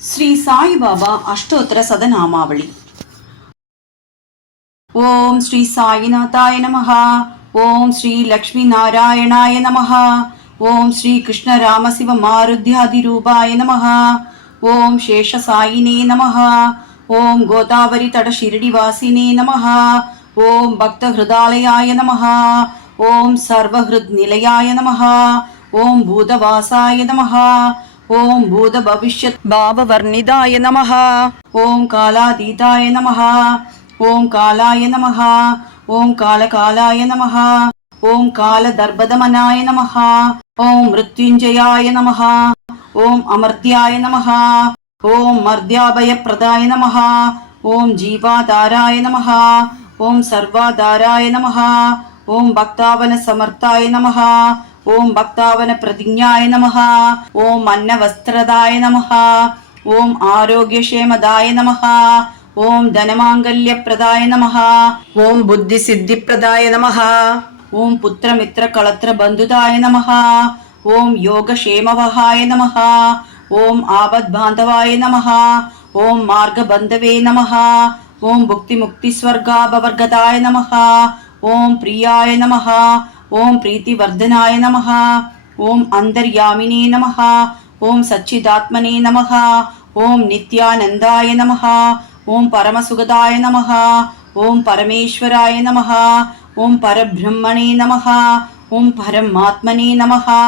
ஸ்ரீ சாய்பாபா அஷ்டோத்தர சதநாமாவளி. ஓம் ஸ்ரீ சாயிநாதாய நமஹா. ஓம் ஸ்ரீ லக்ஷ்மி நாராயணாய நமஹா. ஓம் ஸ்ரீ கிருஷ்ண ராமசிவ மாருத்யாதிரூபாய நமஹா. ஓம் சேஷ சாயினே நமஹா. ஓம் கோதாவரி தட ஷிரடிவாசினே நமஹா. ஓம் பக்த ஹிருதாலயாய நமஹா. ஓம் சர்வஹிருத் நிலையாய நமஹா. ஓம் பூதவாசாய நமஹா. ஓம் பூத பவிஷ்யத் பாவவர்ணிதாய நமஹா ஓம் காலாதீதாய நமஹா ஓம் காலாய நமஹா ஓம் காலகாலாய நமஹா ஓம் கால தர்பதமனாய நமஹா ஓம் மிருத்யுஞ்சயாய நமஹா ஓம் அமர்த்தியாய நமஹா ஓம் மர்த்யாபயப்பிரதாய நமஹா ஓம் ஜீவாதாராய நமஹா ஓம் சர்வாதாராய நமஹா ஓம் பக்தாவன சமர்த்தாய நமஹா ഓം ഭക്താവന പ്രതിജ്ഞായ നമ ഓം അന്നവസ്ത്രദായ നമ ഓം ആരോഗ്യക്ഷേമദായ നമ ഓം ധനമാംഗല്യപ്രദായ നമ ഓം ബുദ്ധിസിദ്ധിപ്രദായ നമ ഓം പുത്രമിത്ര കളത്ര ബന്ധുതായ നമ ഓം യോഗക്ഷേമവഹായ നമ ഓം ആപദ് ബാന്ധവായ നമ ഓം മാർഗന്ധവേ നമ ഓം ഭുക്തിമുക്തിസ്വർഗാപവർഗതായ നമ ഓം പ്രിയായ നമ ஓம் பிரீத்தி வர்தனாய நமகா ஓம் அந்தர்யாமினே நமகா ஓம் சச்சிதாத்மனே நமகா ஓம் நித்யானந்தாய நமகா ஓம் பரமசுகதாய நமகா ஓம் பரமேஸ்வராய நமகா ஓம் பரபிரம்மணே நமகா ஓம் பரமாத்மனே நமகா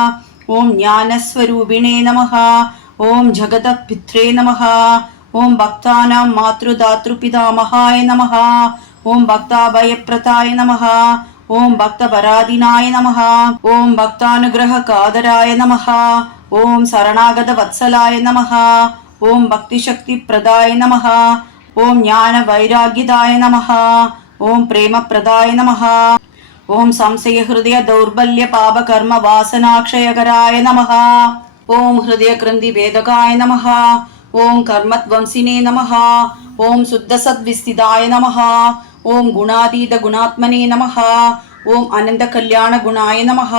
ஓம் ஞானஸ்வரூபிணே நமகா ஓம் ஜகதபித்ரே நமகா ஓம் பக்தானாம் மாத்ருதாத்ருபிதாமகாய நமகா ஓம் பக்தாபயப்பிரதாய நமகா ஓம் பக்த பராதினாய நமகா ஓம் பக்தானுகிரக காதராய நமகா ஓம் சரணாகத வத்சலாய நமகா ஓம் பக்தி சக்தி பிரதாய நமகா ஓம் ஞான வைராகிதாய நமகா ஓம் பிரேம பிரதாய நமகா ஓம் சம்சய ஹிருதய தௌர்பல்ய பாப கர்ம வாசனாட்சயகராய நமகா ஓம் ஹிருதய கிருந்தி வேதகாய நமகா ஓம் கர்மத்வம்சினே நமகா ஓம் சுத்த சத்விஸ்திதாய நமகா ஓம் குணாதீத குணாத்மனே நமகா ओम अनंत कल्याण गुणाय नमः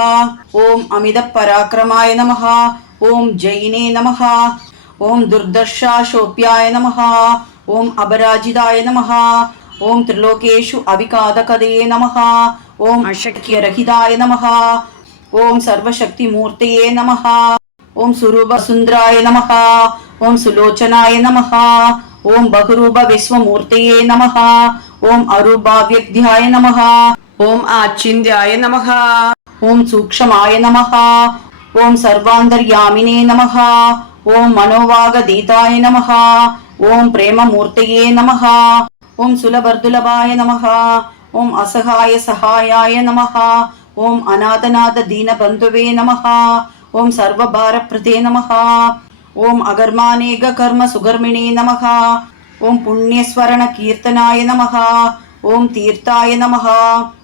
ओम अमित पराक्रमाय नमः ओम जैने नमः ओम दुर्दशा शोप्याय नमः ओम अपराजिताय नमः ओम त्रिलोकेशु अविकादकदे नमः ओम अशक्य रहिताय नमः ओम सर्वशक्ति मूर्तये नमः ओम स्वरूप सुंदराय नमः ओम सुलोचनाय नमः ओम बहुरूप विश्वमूर्तये नमः ओम अरूपाव्यक्त्याय नमः ஓம் ஆச்சிந்தியாய நமகா ஓம் சூக்ஷமாய நமகா ஓம் சர்வாந்தர்யாமினே நமகா ஓம் மனோவாக தீதாய நமகா ஓம் பிரேமமூர்த்தையே நமகா ஓம் சுலபர்துலபாய நமகா ஓம் அசகாய சகாயாய நமகா ஓம் அநாதநாத தீனபந்துவே நமகா ஓம் சர்வபாரப்ரதே நமகா ஓம் அகர்மானேக கர்ம சுகர்மிணே நமகா ஓம் புண்ணியஸ்வரண கீர்த்தனாய நமகா ஓம் தீர்த்தாய நமகா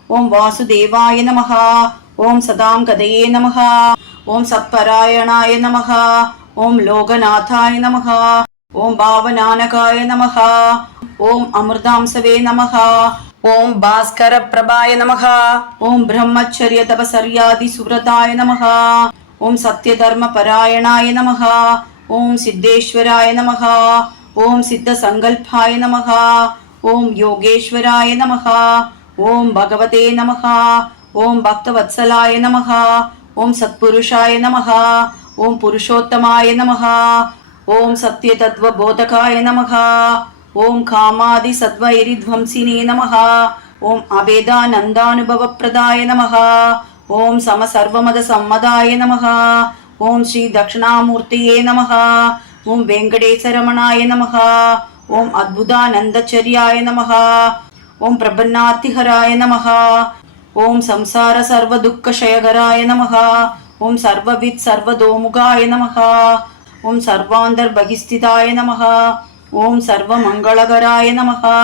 ஓம் வாசுதேவாய நமகா ஓம் சதாம் கதையே நமகா ஓம் சத்பராயணாய நமகா ஓம் லோகநாதாய நமகா ஓம் பாவநானகாய நமகா ஓம் அமிர்தாம்சவே நமகா ஓம் பாஸ்கர பிரபாய நமகா ஓம் பிரம்மச்சரிய தபசர்யாதி சுரதாய நமகா ஓம் சத்ய தர்ம பராயணாய நமகா ஓம் சித்தேஸ்வராய நமகா ஓம் சித்த சங்கல்பாய நமகா ஓம் யோகேஸ்வராய நமகா ஓம் பகவதே நமகா ஓம் பக்தவத்சலாய நமகா ஓம் சத்புருஷாய நமகா ஓம் புருஷோத்தமாய நமகா ஓம் சத்ய தத்வ போதகாய நமகா ஓம் காமாதி சத்வ எரித்வம்சினே நமகா ஓம் அபேதா நந்தானுபவ பிரதாய நமகா ஓம் சம சர்வமத சம்மதாய நமகா ஓம் ஸ்ரீ தட்சிணாமூர்த்தியே நமகா ஓம் வெங்கடேசரமணாய நமகா ஓம் அத்புதானந்தச்சரியாய நமகா ஓம் பிரபன்னாத்திகராய நமகா ஓம் சம்சார சர்வ துக்க சயகராய நமகா ஓம் சர்வவித் சர்வதோமுகாய நமகா ஓம் சர்வாந்தர் பகிஸ்திதாய நமகா ஓம் சர்வ மங்களகராய நமகா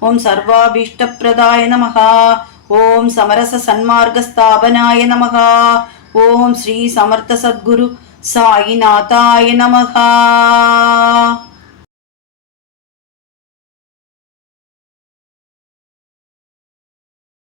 ஓம் சர்வாபீஷ்டப்பிரதாய நமகா ஓம் சமரச சன்மார்கஸ்தாபனாய நமகா ஓம் ஸ்ரீ சமர்த்த சத்குரு சாயிநாதாய நமகா